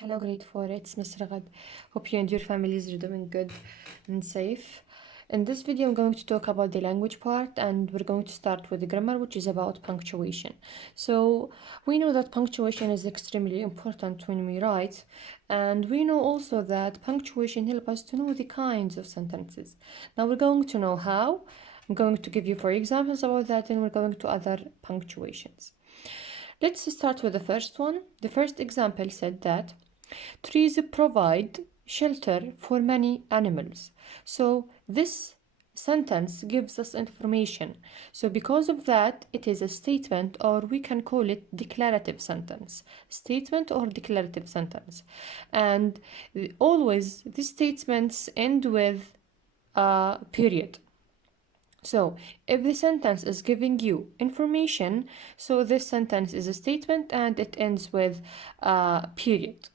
Hello, grade 4. It's Miss Ragad. Hope you and your families are doing good and safe. In this video, I'm going to talk about the language part, and we're going to start with the grammar, which is about punctuation. So, we know that punctuation is extremely important when we write, and we know also that punctuation helps us to know the kinds of sentences. Now, we're going to know how. I'm going to give you 4 examples about that, and we're going to other punctuations. Let's start with the first one. The first example said that trees provide shelter for many animals. So this sentence gives us information. So because of that, it is a statement, or we can call it declarative sentence. Statement or declarative sentence. And always these statements end with a period. So, if the sentence is giving you information, so this sentence is a statement and it ends with a period.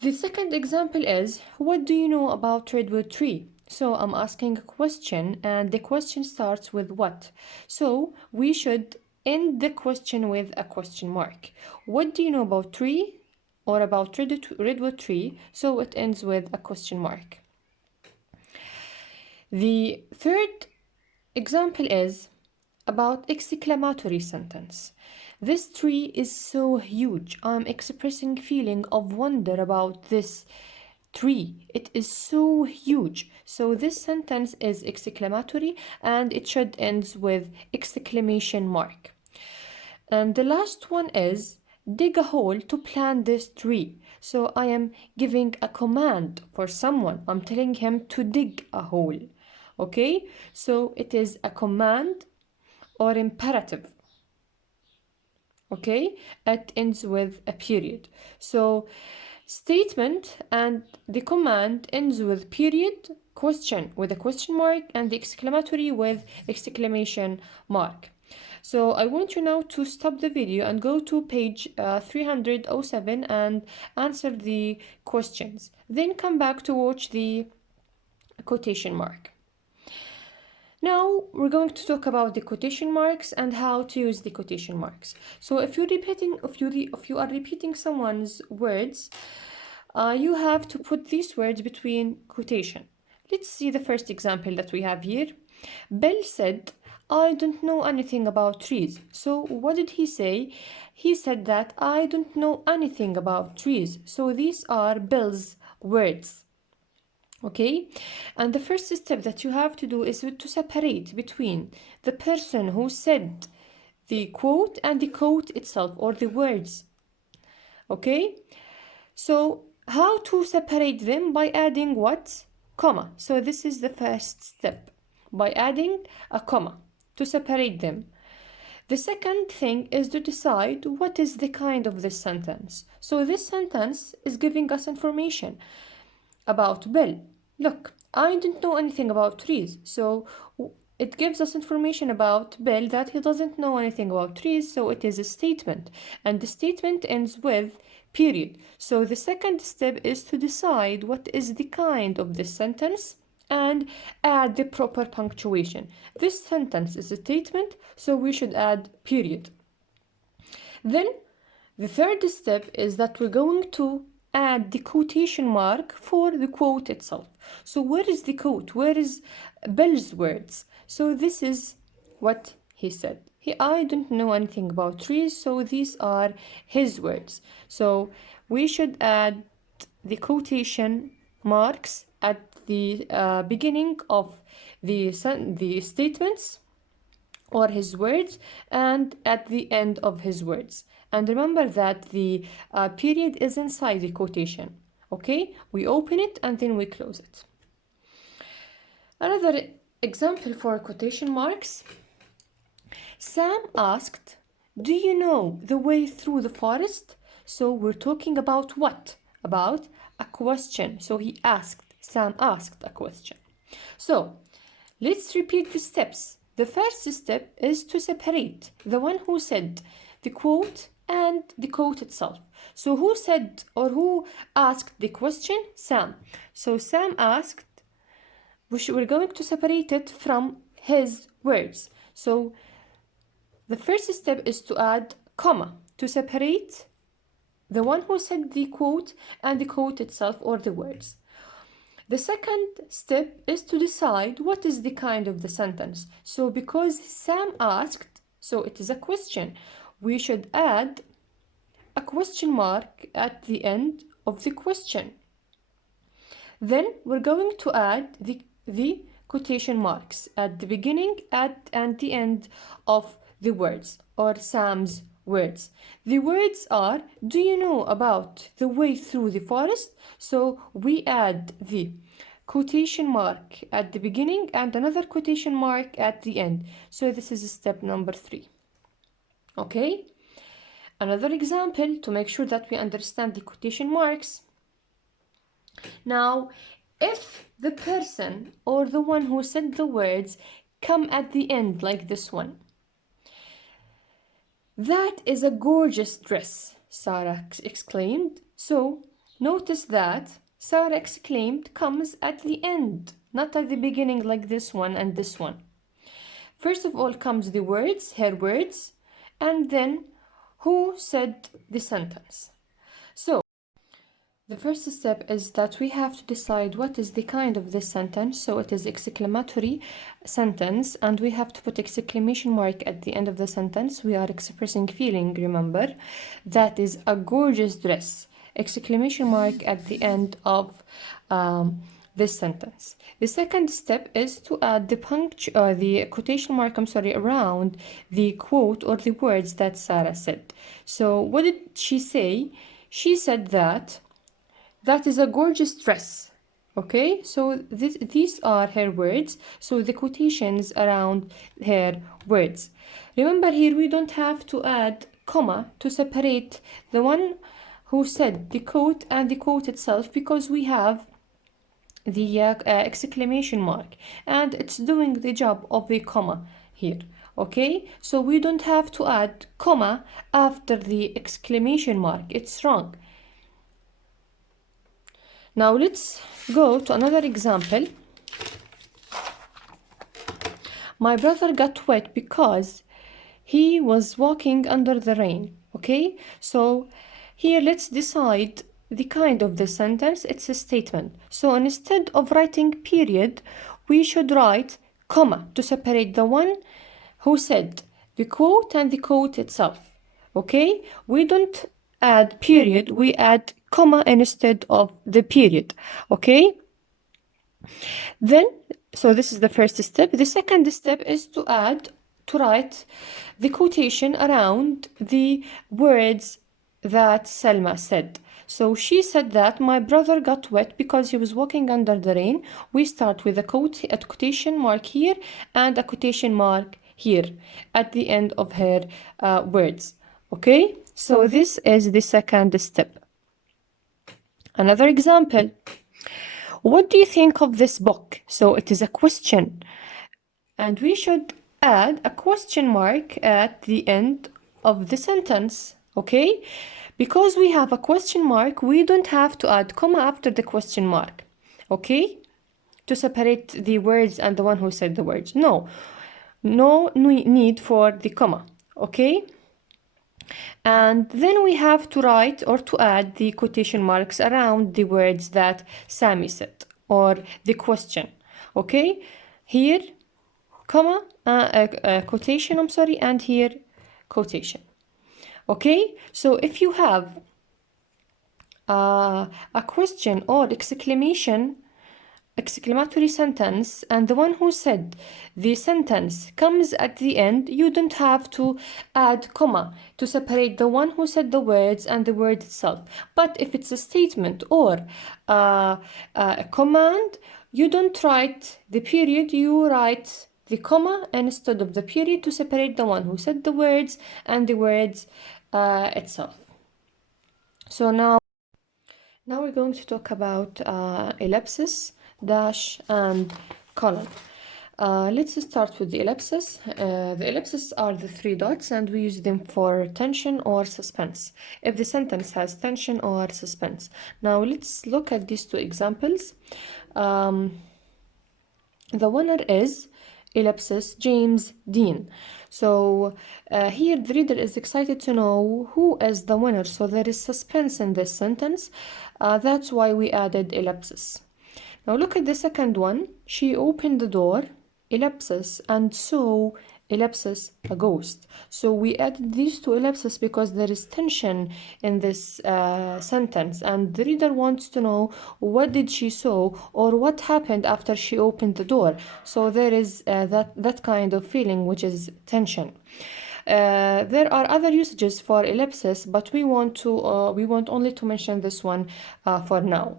The second example is, what do you know about redwood tree? So I'm asking a question and the question starts with what? So we should end the question with a question mark. What do you know about tree or about redwood tree? So it ends with a question mark. The third example is about exclamatory sentence. This tree is so huge. I'm expressing feeling of wonder about this tree. It is so huge. So this sentence is exclamatory and it should end with exclamation mark. And the last one is dig a hole to plant this tree. So I am giving a command for someone. I'm telling him to dig a hole. Okay? So it is a command or imperative. Okay, it ends with a period. So statement and the command ends with period, question with a question mark, and the exclamatory with exclamation mark. So I want you now to stop the video and go to page 307 and answer the questions. Then come back to watch the quotation mark. Now we're going to talk about the quotation marks and how to use the quotation marks. So if you are repeating someone's words, you have to put these words between quotation. Let's see the first example that we have here. Bill said, I don't know anything about trees. So what did he say? He said that I don't know anything about trees. So these are Bill's words. Okay, and the first step that you have to do is to separate between the person who said the quote and the quote itself, or the words. Okay, so how to separate them? By adding what? Comma. So this is the first step, by adding a comma to separate them. The second thing is to decide what is the kind of this sentence. So this sentence is giving us information about Bill. Look, I don't know anything about trees. So it gives us information about Bill that he doesn't know anything about trees. So it is a statement. And the statement ends with period. So the second step is to decide what is the kind of this sentence and add the proper punctuation. This sentence is a statement, so we should add period. Then the third step is that we're going to add the quotation mark for the quote itself. So where is the quote? Where is Bill's words? So this is what he said. I don't know anything about trees, so these are his words. So we should add the quotation marks at the beginning of the statements or his words, and at the end of his words. And remember that the period is inside the quotation. Okay, we open it and then we close it. Another example for quotation marks. Sam asked, do you know the way through the forest? So we're talking about what? About a question. So Sam asked a question. So let's repeat the steps. The first step is to separate the one who said the quote and the quote itself. So who said or who asked the question? Sam. So Sam asked, we're going to separate it from his words. So the first step is to add comma to separate the one who said the quote and the quote itself or the words. The second step is to decide what is the kind of the sentence. So because Sam asked, so it is a question, we should add a question mark at the end of the question. Then we're going to add the quotation marks at the beginning and the end of the words or Sam's words. The words are, do you know about the way through the forest? So we add the quotation mark at the beginning and another quotation mark at the end. So this is step number 3. Okay? Another example to make sure that we understand the quotation marks. Now, if the person or the one who said the words come at the end like this one, that is a gorgeous dress, Sarah exclaimed. So notice that Sarah exclaimed comes at the end, not at the beginning like this one and this one. First of all comes the words, her words, and then who said the sentence. So the first step is that we have to decide what is the kind of this sentence. So it is exclamatory sentence, and we have to put exclamation mark at the end of the sentence. We are expressing feeling, remember. That is a gorgeous dress. Exclamation mark at the end of this sentence. The second step is to add the quotation mark, around the quote or the words that Sarah said. So what did she say? She said that is a gorgeous dress. Okay, so these are her words. So the quotations around her words. Remember here we don't have to add comma to separate the one who said the quote and the quote itself, because we have the exclamation mark and it's doing the job of the comma here. Okay, so we don't have to add comma after the exclamation mark. It's wrong. Now let's go to another example. My brother got wet because he was walking under the rain. Okay, so here let's decide the kind of the sentence. It's a statement. So instead of writing period, we should write comma to separate the one who said the quote and the quote itself. Okay, we don't add period, we add comma instead of the period. Okay, then so this is the first step. The second step is to write the quotation around the words that Selma said. So she said that my brother got wet because he was walking under the rain. We start with a quotation mark here and a quotation mark here at the end of her words. Okay, so this is the second step. Another example. What do you think of this book? So it is a question. And we should add a question mark at the end of the sentence. Okay? Because we have a question mark, we don't have to add comma after the question mark. Okay? To separate the words and the one who said the words. No need for the comma. Okay? And then we have to write or to add the quotation marks around the words that Sammy said or the question. Okay, here comma quotation, and here quotation. Okay, so if you have a question or exclamatory sentence and the one who said the sentence comes at the end, you don't have to add comma to separate the one who said the words and the word itself. But if it's a statement or a command, you don't write the period, you write the comma instead of the period to separate the one who said the words and the words itself. So now we're going to talk about ellipsis, dash, and colon. Let's start with the ellipsis. The ellipses are the 3 dots and we use them for tension or suspense, if the sentence has tension or suspense. Now let's look at these 2 examples. The winner is ellipsis, James Dean. So here the reader is excited to know who is the winner. So there is suspense in this sentence. That's why we added ellipsis. Now look at the second one. She opened the door, ellipsis, and saw, ellipsis, a ghost. So we added these two ellipses because there is tension in this sentence, and the reader wants to know what did she saw or what happened after she opened the door. So there is that kind of feeling, which is tension. There are other usages for ellipsis, but we want only to mention this one for now.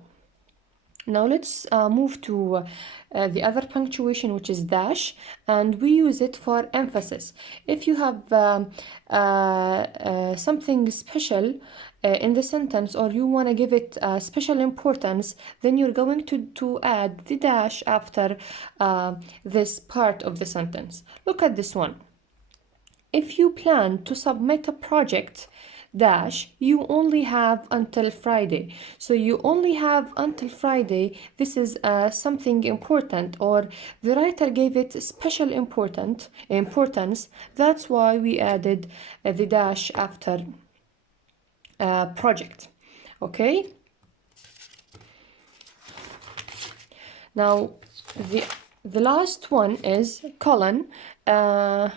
Now let's move to the other punctuation, which is dash, and we use it for emphasis. If you have something special in the sentence, or you want to give it special importance, then you're going to add the dash after this part of the sentence. Look at this one. If you plan to submit a project, dash, you only have until Friday. So you only have until Friday. This is something important, or the writer gave it special importance. That's why we added the dash after project. Okay. Now the last one is colon.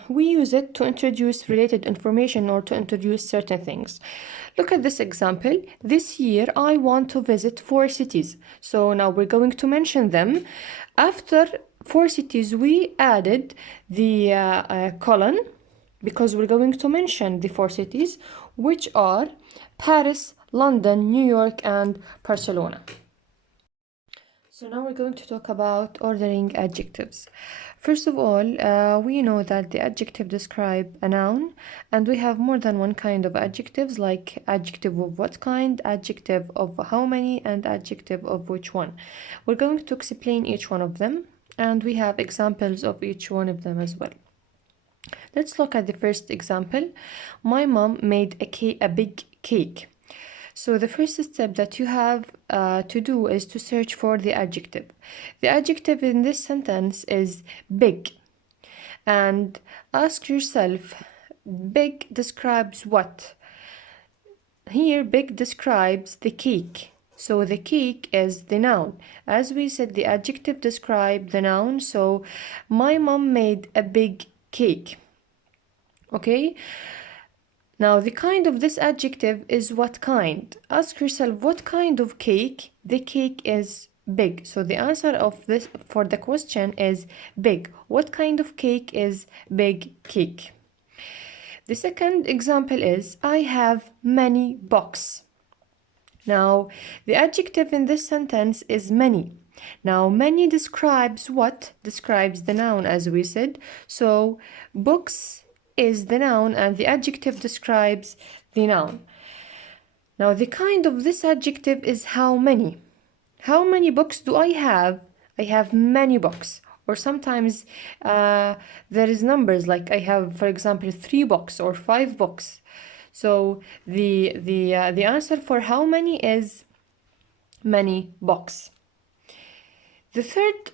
We use it to introduce related information or to introduce certain things. Look at this example. This year I want to visit 4 cities. So now we're going to mention them. After 4 cities, we added the colon because we're going to mention the 4 cities, which are Paris, London, New York, and Barcelona. So now we're going to talk about ordering adjectives. First of all, we know that the adjective describe a noun, and we have more than one kind of adjectives, like adjective of what kind, adjective of how many, and adjective of which one. We're going to explain each one of them, and we have examples of each one of them as well. Let's look at the first example. My mom made a big cake. So the first step that you have to do is to search for the adjective. The adjective in this sentence is big. And ask yourself, big describes what? Here, big describes the cake. So the cake is the noun. As we said, the adjective describes the noun. So my mom made a big cake. Okay? Now, the kind of this adjective is what kind. Ask yourself, what kind of cake? The cake is big. So the answer of this for the question is big. What kind of cake is big cake? The second example is, I have many books. Now, the adjective in this sentence is many. Now, many describes what? Describes the noun, as we said. So, books is the noun and the adjective describes the noun. Now the kind of this adjective is how many. How many books do I have? I have many books. Or sometimes there is numbers, like I have, for example, 3 books or 5 books. So the answer for how many is many books. The third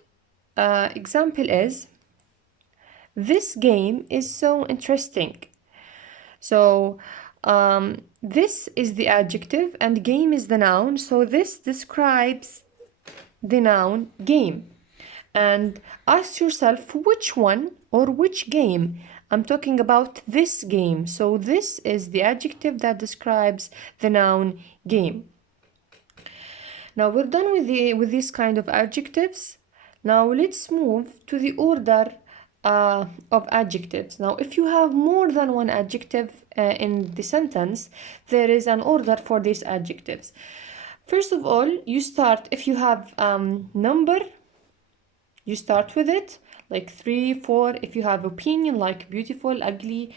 example is, this game is so interesting. So this is the adjective and game is the noun. So this describes the noun game. And ask yourself which one or which game. I'm talking about this game. So this is the adjective that describes the noun game. Now we're done with these kind of adjectives. Now let's move to the order of adjectives. Now, if you have more than one adjective in the sentence, there is an order for these adjectives. First of all, you start, if you have number, you start with it, like 3, 4. If you have opinion, like beautiful, ugly,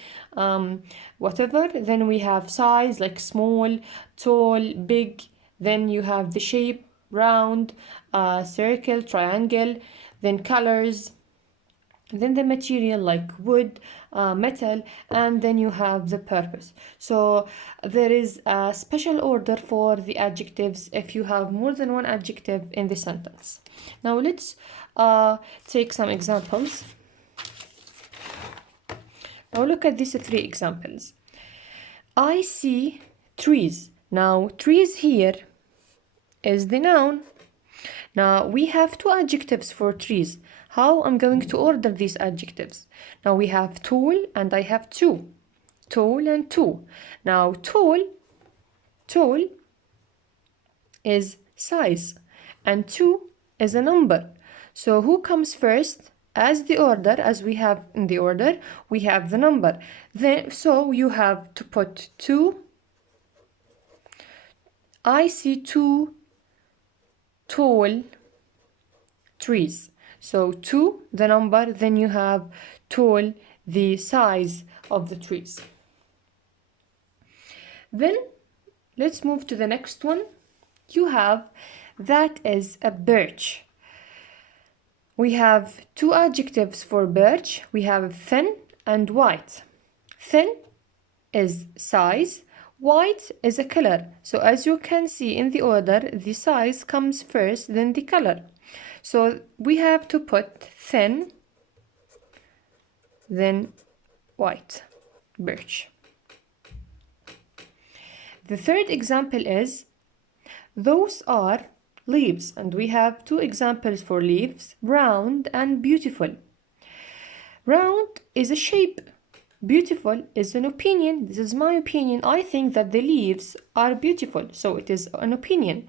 whatever, then we have size, like small, tall, big. Then you have the shape, round, circle, triangle, then colors, then the material like wood, metal, and then you have the purpose. So there is a special order for the adjectives if you have more than one adjective in the sentence. Now let's take some examples. Now look at these three examples. I see trees. Now trees here is the noun. Now we have two adjectives for trees. How I'm going to order these adjectives? Now we have tall and I have two. Tall and two. Now tall is size and two is a number. So who comes first? As the order, as we have in the order, we have the number. Then so you have to put two. I see two tall trees. So two, the number, then you have tall, the size of the trees. Then let's move to the next one. You have that is a birch. We have two adjectives for birch. We have thin and white. Thin is size, white is a color. So as you can see in the order, the size comes first, then the color. So we have to put thin, then white, birch. The third example is those are leaves, and we have two examples for leaves, round and beautiful. Round is a shape. Beautiful is an opinion. This is my opinion. I think that the leaves are beautiful, so it is an opinion.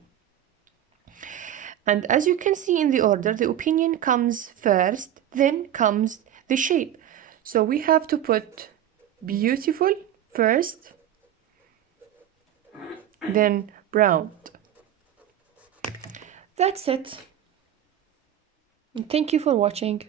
And as you can see in the order, the opinion comes first, then comes the shape. So we have to put beautiful first, then round. That's it. Thank you for watching.